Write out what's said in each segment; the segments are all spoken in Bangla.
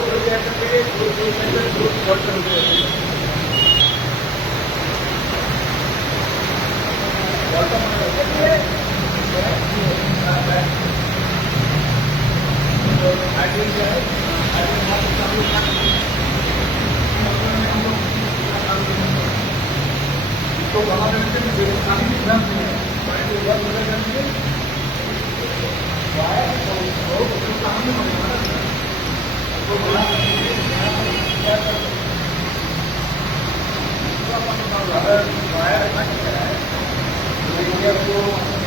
পুরো জায়গা থেকে পুরো সেই সাইডটা পুরো জলটা উঠে যাচ্ছে জলটা মনে হচ্ছে আইডিয়া যায় আইডিয়া হাতে চালু থাকে तो हमारे से काफी ध्यान दिया हमारे को यह बोला जाता है तो को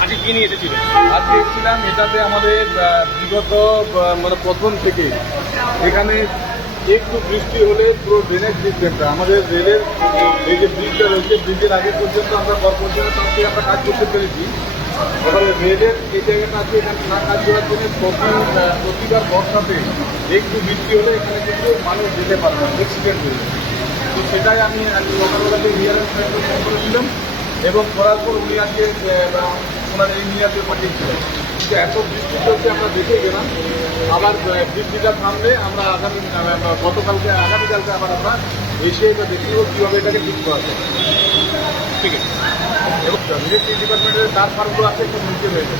আজকে কি নিয়ে এসেছিলেন আজ দেখছিলাম এটাতে আমাদের বিগত মানে প্রথম থেকে এখানে একটু বৃষ্টি হলে পুরো ড্রেনেজ সিস্টেমটা আমাদের রেলের এই যে ব্রিজটা রয়েছে ব্রিজের আগে পর্যন্ত আমরা কর্পোরেশনের তরফ থেকে আমরা কাজ করতে পেরেছি। এবারে রেলের এই জায়গাটা আছে, এখানে না কাজ করার জন্য প্রতি প্রতিবার বর্ষাতে একটু বৃষ্টি হলে এখানে কিন্তু মানুষ যেতে পারে না অ্যাক্সিডেন্ট হয়ে তো সেটাই আমি আজকে সকালবেলাতে রিয়ারেন্স করেছিলাম এবং করার পর উনি আজকে ওনার ইঞ্জিনিয়ারকে পাঠিয়েছিলেন। কিন্তু এত বৃষ্টি চলছে আমরা দেখে গেলাম। আবার বৃষ্টিটা থামলে আমরা আগামী গতকালকে আগামীকালকে আবার আমরা এসে এটা হোক কীভাবে এটাকে ঠিক করা যায়। ঠিক আছে। এবং ইলেকট্রিক ডিপার্টমেন্টের তার ফার্মগুলো আছে একটু নিচে রয়েছে।